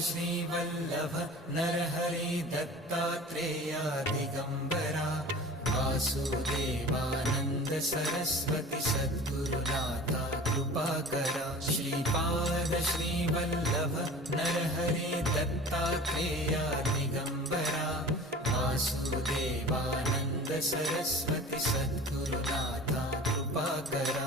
Shrivallabh Narhari Dattatreya Digambara Vasudevanand Saraswati सद्गुरुनाथा कृपाकरा Shripad Shrivallabh Narhari Dattatreya Digambara Vasudevanand Saraswati सद्गुरुनाथा कृपाकरा।